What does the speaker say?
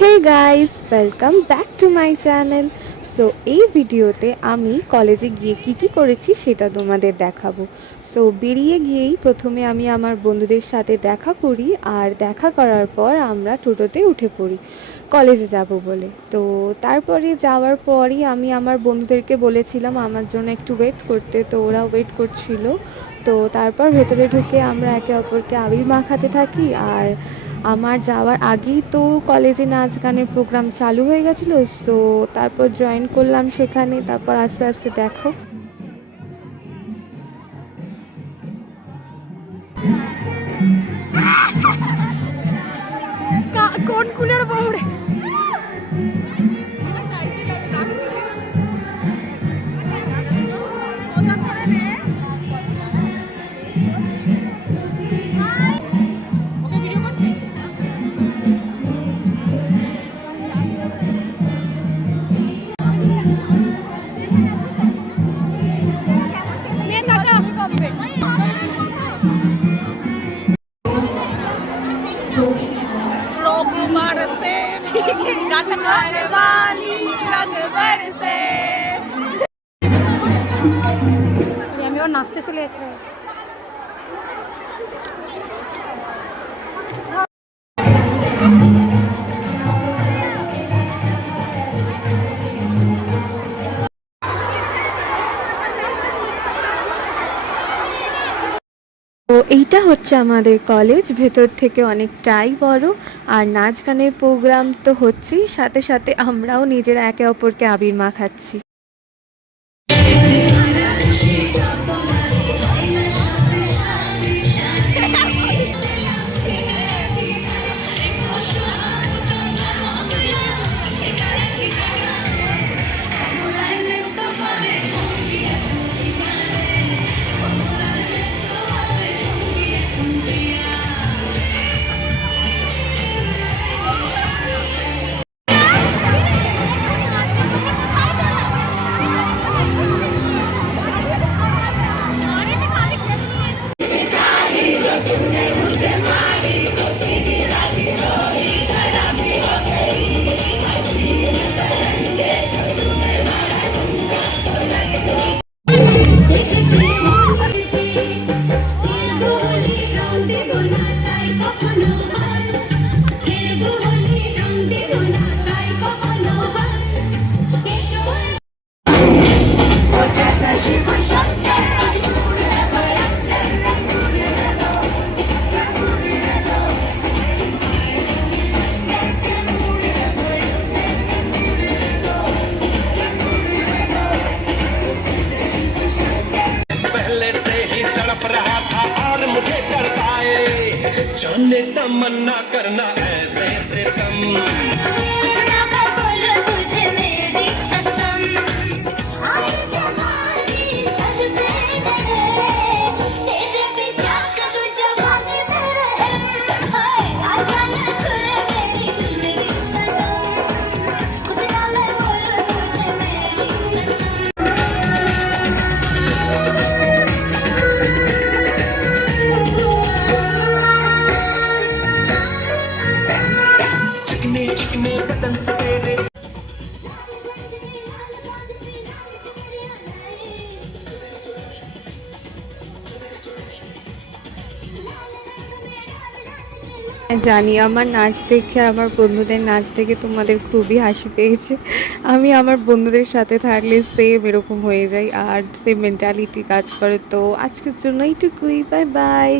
Hey guys, welcome back to my channel. So এই ভিডিওতে আমি কলেজে গিয়ে কি করেছি সেটা তোমাদের দেখাবো। সো বেরিয়ে গিয়েই প্রথমে আমি আমার বন্ধুদের সাথে দেখা করি, আর দেখা করার পর আমরা টোটোতে উঠে পড়ি কলেজে যাব বলে। তো তারপরে যাওয়ার পরই আমি আমার বন্ধুদেরকে বলেছিলাম আমার জন্য একটু ওয়েট করতে, তো ওরা ওয়েট করছিল। তো তারপর ভেতরে ঢুকে আমরা একে অপরকে আবির মাখাতে থাকি। আর আমার যাওয়ার আগেই তো কলেজে নাচ গানের প্রোগ্রাম চালু হয়ে গেছিলো, সো তারপর জয়েন করলাম সেখানে। তারপর আস্তে আস্তে দেখো কোন কুলের বউরে। আমি ওর নাচতে চলে যাচ্ছি। তো এইটা হচ্ছে আমাদের কলেজ, ভেতর থেকে অনেকটাই বড়। আর নাচ গানের প্রোগ্রাম তো হচ্ছেই, সাথে সাথে আমরাও নিজেরা একে অপরকে আবির মাখাচ্ছি। जाने तमन्ना करना ऐसे से कम कुछ ना बोलो तुझे मेरी कसम आए जवानी सर पे तेरे पे क्या करूं जवानी मेरे हाय आजा ना छुए मेरी मेरी सनम कुछ ना बोलो तुझे मेरी জানি আমার নাচ দেখে, আমার বন্ধুদের নাচ দেখে তোমাদের খুবই হাসি পেয়েছে। আমি আমার বন্ধুদের সাথে থাকলে সেম এরকম হয়ে যাই, আর সেম মেন্টালিটি কাজ করে। তো আজকের জন্য এইটুকুই, বাই বাই।